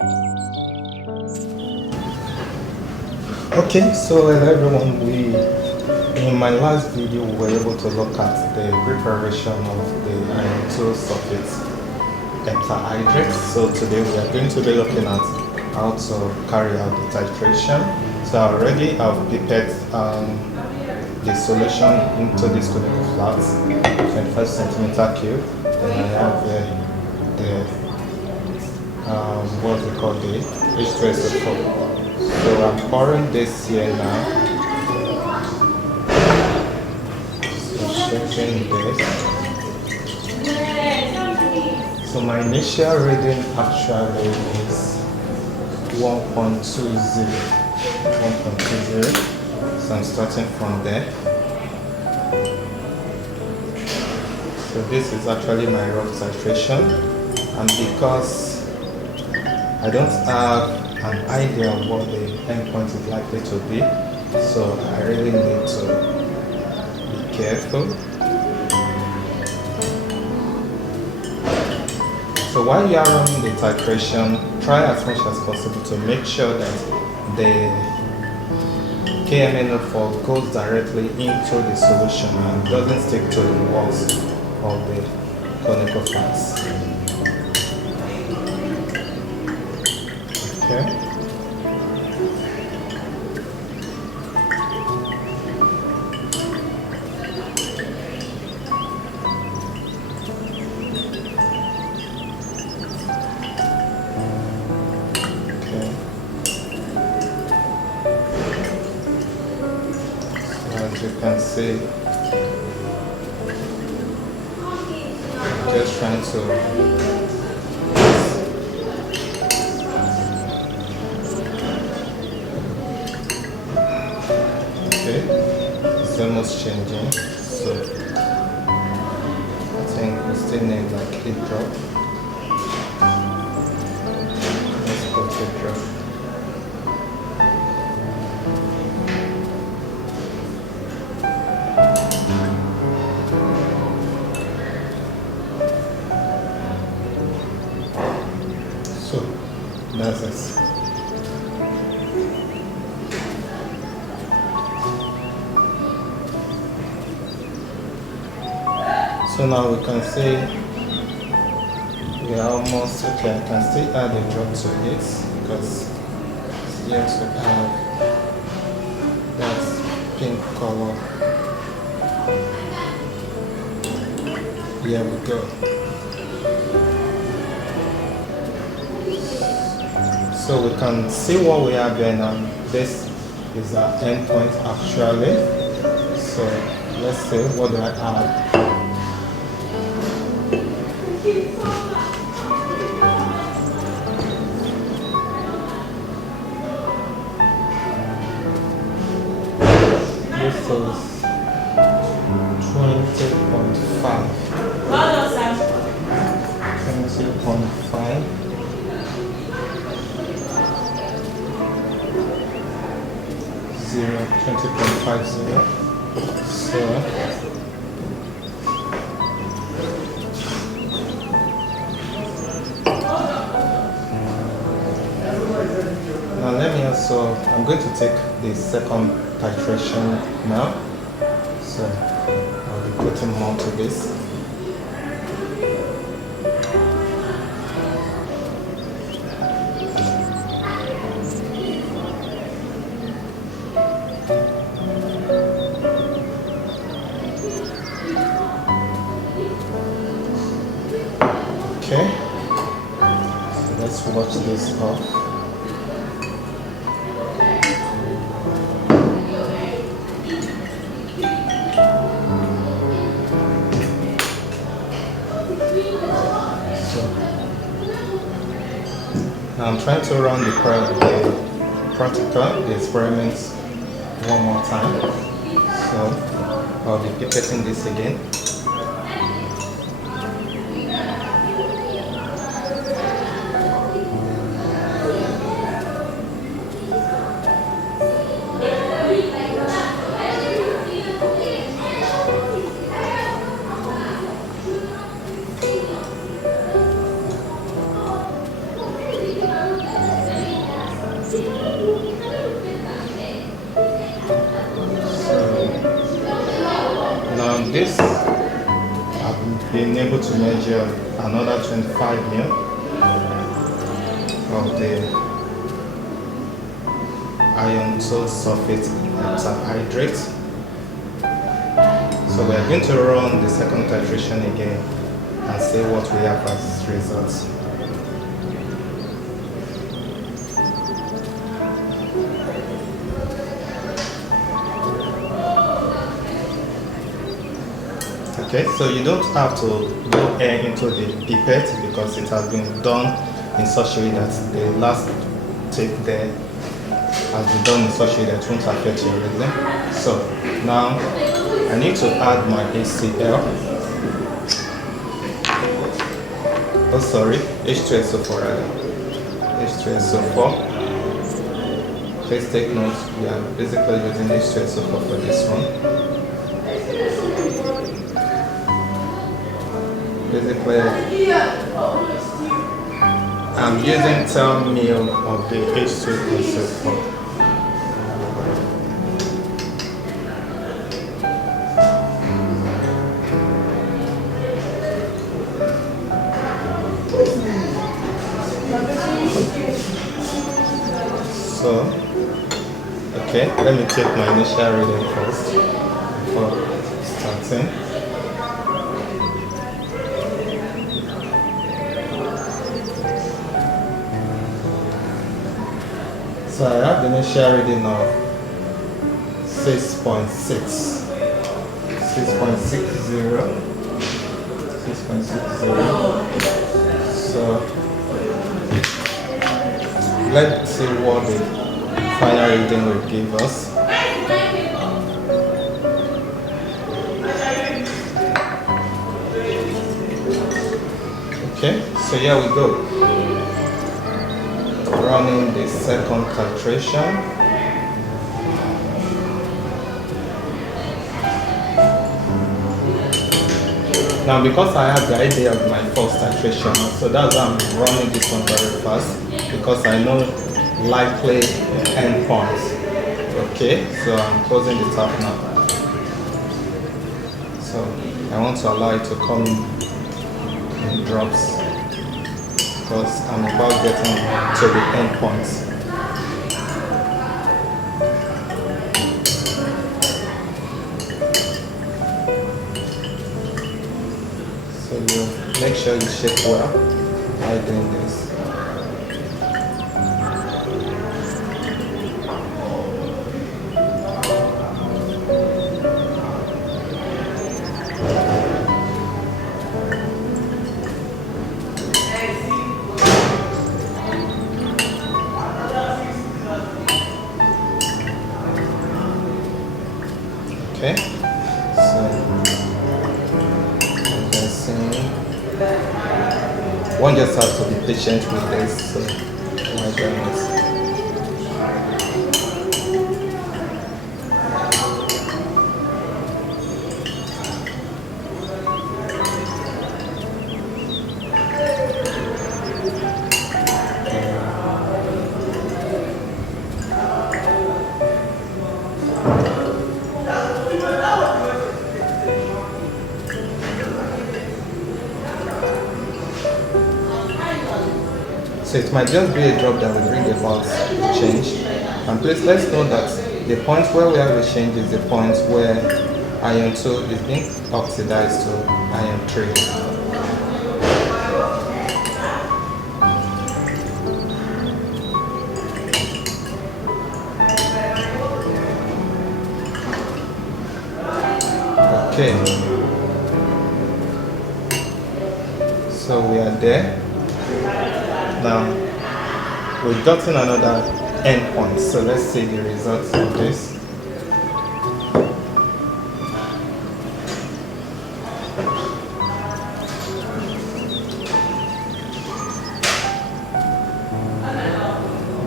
Okay, so hello everyone. In my last video we were able to look at the preparation of the iron-2 sulfate heptahydrate. So today we are going to be looking at how to carry out the titration. So already I've prepared the solution into this conical flat, 25 centimeter cube. Then I have the what's it called, the H2SO4. So I'm pouring this here now. So shaking this. So my initial reading actually is 1.20. So I'm starting from there. So this is actually my rough titration, and because I don't have an idea of what the endpoint is likely to be, so I really need to be careful. So while you are running the titration, try as much as possible to make sure that the KMNO4 goes directly into the solution and doesn't stick to the walls of the conical flats. Okay. As you can see, just trying to it's almost changing, so I think we still need like a drop. Let's put a drop. So that's it. So now we can see we are almost okay. I can still add a drop to it because it's yet to have that pink color. Here we go. So we can see what we have there now. This is our endpoint actually. So let's see, what do I have? This is 20.5. 20.5. Zero, 20.50. So now let me also, I'm going to take the second titration now. So I'll be putting more to this. Okay, so let's watch this off. So now I'm trying to run the practical, the experiments one more time. So I'll be pipetting this again. able to measure another 25 ml of the iron sulfate heptahydrate. So we are going to run the second titration again and see what we have as results. Okay, so you don't have to blow air into the pipette because it has been done in such a way that the last tape there has been done in such a way that it won't affect your rhythm. So now I need to add my HCl. Oh sorry, H2SO4 rather. H2SO4. Please take note, we are basically using H2SO4 for this one. Basically, I'm using 10 ml of the H2SO4. So, okay, let me take my initial reading first before starting. So I have the initial reading of 6.60. So let's see what the final reading will give us. Okay, so here we go. Running the second titration. Now because I have the idea of my first titration, so that's why I'm running this one very fast, because I know likely endpoints. Okay, so I'm closing the tap now. So I want to allow it to come in drops, because I'm about getting to the endpoints. So you make sure you shake well while doing this. Okay, so one just has to be patient with this. So while doing this. So it might just be a drop that will bring about change. And please let's know that the point where we have a change is the point where iron 2 is being oxidized to iron 3. Okay. So we are there. Now, we've gotten another endpoint, so let's see the results of this.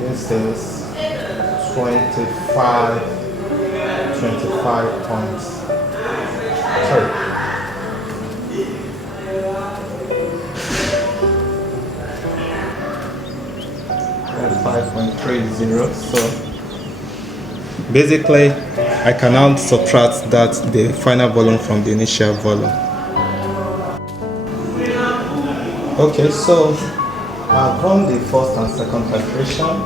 This is 25 points. Sorry. 5.30. So basically I can now subtract that the final volume from the initial volume. Okay, so I've run the first and second titration.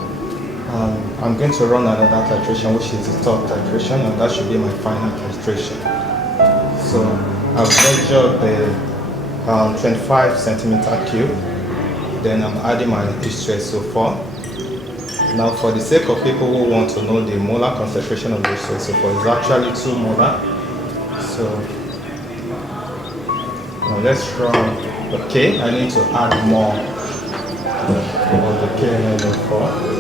I'm going to run another titration, which is the third titration, and that should be my final titration. So I've measured the 25 centimeter cube. Then I'm adding my H2SO4. Now, for the sake of people who want to know the molar concentration of the H2SO4, it's actually 2 molar. So now let's run. Okay, I need to add more of the KMNO4.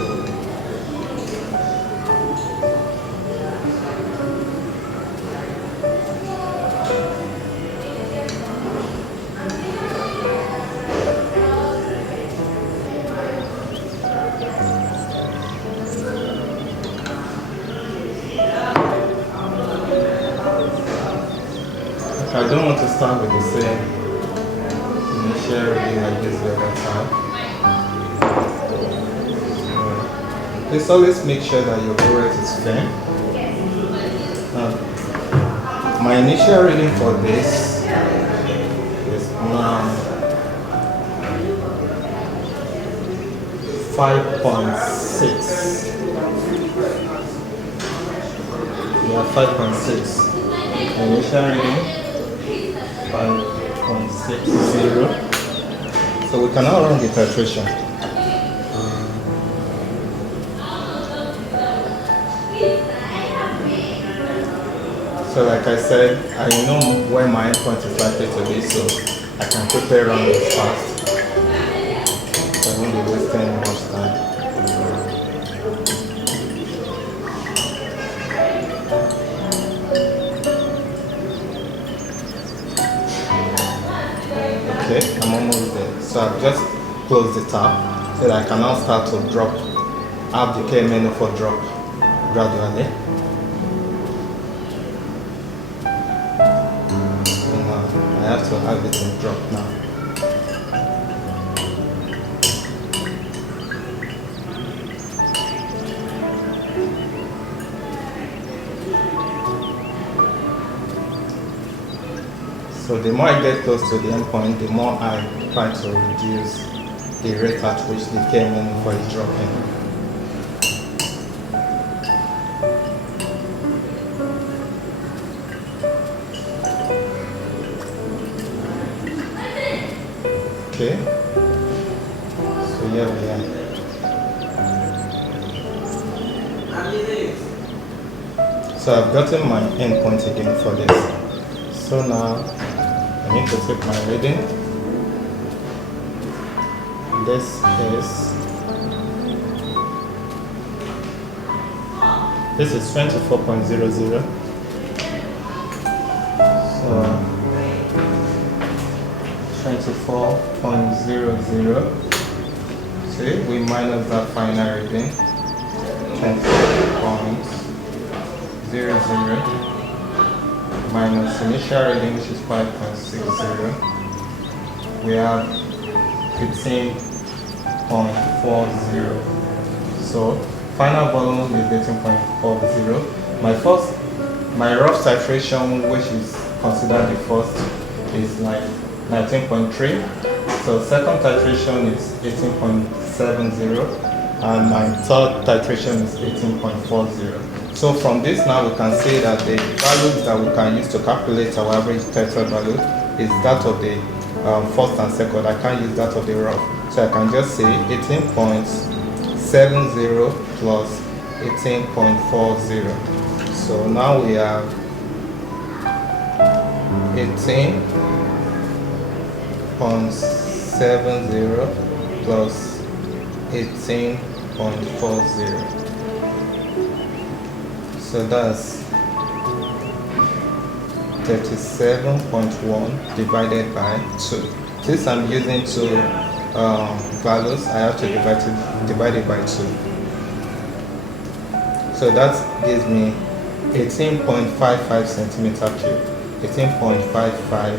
I don't want to start with the same initial reading like this the other time. Please always make sure that your burette is firm. My initial reading for this is now 5.6. Yeah, 5.6. Initial reading 5.60. So we can now run the titration. So like I said, I know where my endpoint is likely to be, so I can quickly run this fast. So I won't be wasting much time. Okay, I'm almost there. So I've just closed the tab so that I can now start to drop, have the KMNO4 drop gradually. And I have to have it in drop now. So the more I get close to the endpoint, the more I try to reduce the rate at which the KMNO4 is dropping. Okay, so here we are. So I've gotten my endpoint again for this. So now I need to take my reading. This is 24.00. So 24.00. See, we minus that final reading. 24.00 minus initial reading, which is 5.60. We have 15.40. So final volume is 18.40. My rough titration, which is considered the first, is like 19.3. So second titration is 18.70, and my third titration is 18.40. So from this now we can say that the values that we can use to calculate our average titer value is that of the first and second. I can't use that of the rough. So I can just say 18.70 plus 18.40. So now we have 18.70 plus 18.40. So that's 37.1 divided by 2. Since I'm using two values, I have to divide it by 2. So that gives me 18.55 centimeter cube. 18.55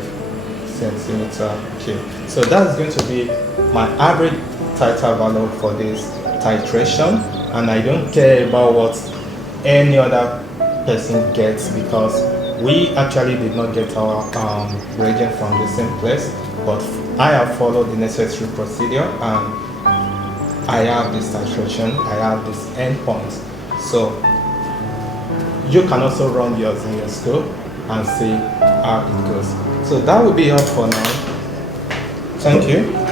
centimeter cube. So that's going to be my average titer value for this titration, and I don't care about what any other person gets because we actually did not get our reagent from the same place. but I have followed the necessary procedure, and I have this titration, I have this endpoint. So you can also run yours in your school and see how it goes. So that will be all for now. Thank you.